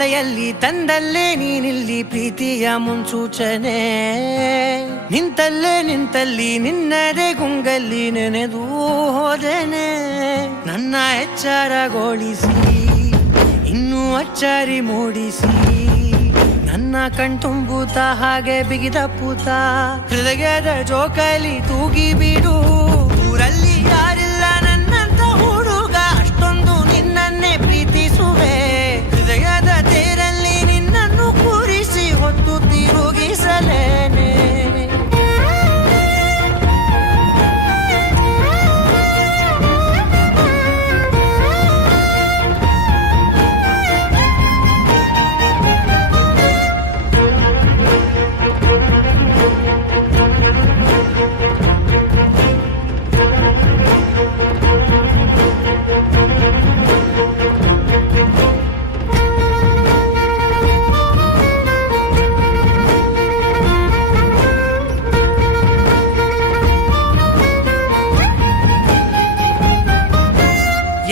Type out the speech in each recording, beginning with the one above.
ಮಳೆಯಲ್ಲಿ ತಂದಲ್ಲೇ ನೀನಿಲ್ಲಿ ಪ್ರೀತಿಯ ಮುನ್ಸೂಚನೆ. ನಿಂತಲ್ಲಿ ನಿನ್ನದೇ ಗುಂಗಲ್ಲಿ ನೆನೆದು ಹೋದೆನೆ. ನನ್ನ ಎಚ್ಚರಗೊಳಿಸಿ ಇನ್ನೂ ಅಚ್ಚರಿ ಮೂಡಿಸಿ, ನನ್ನ ಕಣ್ತುಂಬುತ್ತ ಹಾಗೆ ಬಿಗಿದ ಪೂತ ಹೃದಯದ ಜೋಕಾಲಿ ತೂಗಿ ಬಿಡು. ಊರಲ್ಲಿ ಯಾರಿಲ್ಲ ನನ್ನಂತ ಹುಡುಗ, ಅಷ್ಟೊಂದು ನಿನ್ನನ್ನೇ ಪ್ರೀತಿಸುವೆ. ಹೃದಯದ ತೇರಲ್ಲಿ ನಿನ್ನನ್ನು ಕೂರಿಸಿ ಹೊತ್ತು ತಿರುಗಿಸಲೇನೆ.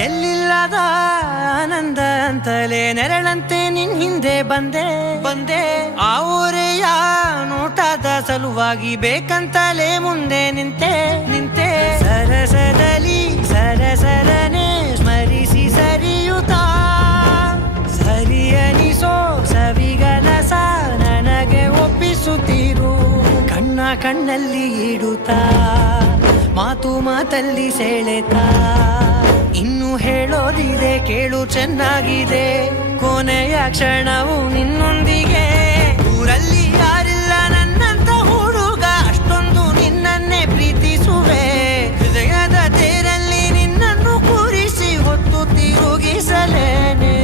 ಎಲ್ಲಿಲ್ಲದ ಆನಂದ ಅಂತಲೇ ನೆರಳಂತೆ ನಿನ್ ಹಿಂದೆ ಬಂದೆ. ಆ ಊರೆಯ ನೋಟದ ಸಲುವಾಗಿ ಬೇಕಂತಲೇ ಮುಂದೆ ನಿಂತೆ. ಸರಸದಲ್ಲಿ ಸರಸರನೆ ಸ್ಮರಿಸಿ ಸರಿಯುತ್ತಾ, ಸರಿಯನಿಸೋ ಸವಿಗನಸ ನನಗೆ ಒಪ್ಪಿಸುತ್ತೀರು. ಕಣ್ಣಲ್ಲಿ ಇಡುತ್ತಾ, ಮಾತಲ್ಲಿ ಸೆಳೆತಾ, ಇನ್ನು ಹೇಳೋದಿದೆ ಕೇಳು ಚೆನ್ನಾಗಿದೆ. ಕೊನೆಯ ಕ್ಷಣವು ನಿನ್ನೊಂದಿಗೆ. ಊರಲ್ಲಿ ಯಾರಿಲ್ಲ ನನ್ನಂತ ಹುಡುಗ, ಅಷ್ಟೊಂದು ನಿನ್ನನ್ನೇ ಪ್ರೀತಿಸುವೆ. ಹೃದಯದ ತೇರಲ್ಲಿ ನಿನ್ನನ್ನು ಕೂರಿಸಿ ಹೊತ್ತು ತಿರುಗಿಸಲೇನೆ.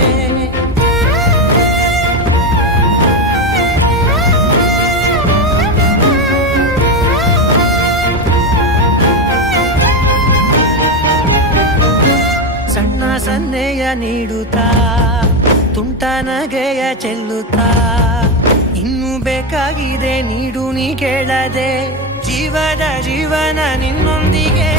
ಸನ್ನೆಯ ನೀಡುತ್ತಾ, ತುಂಟ ನಗೆಯ ಚೆಲ್ಲುತ್ತಾ, ಇನ್ನೂ ಬೇಕಾಗಿದೆ ನೀಡು ನೀ ಕೇಳದೆ. ಜೀವನ ನಿನ್ನೊಂದಿಗೆ.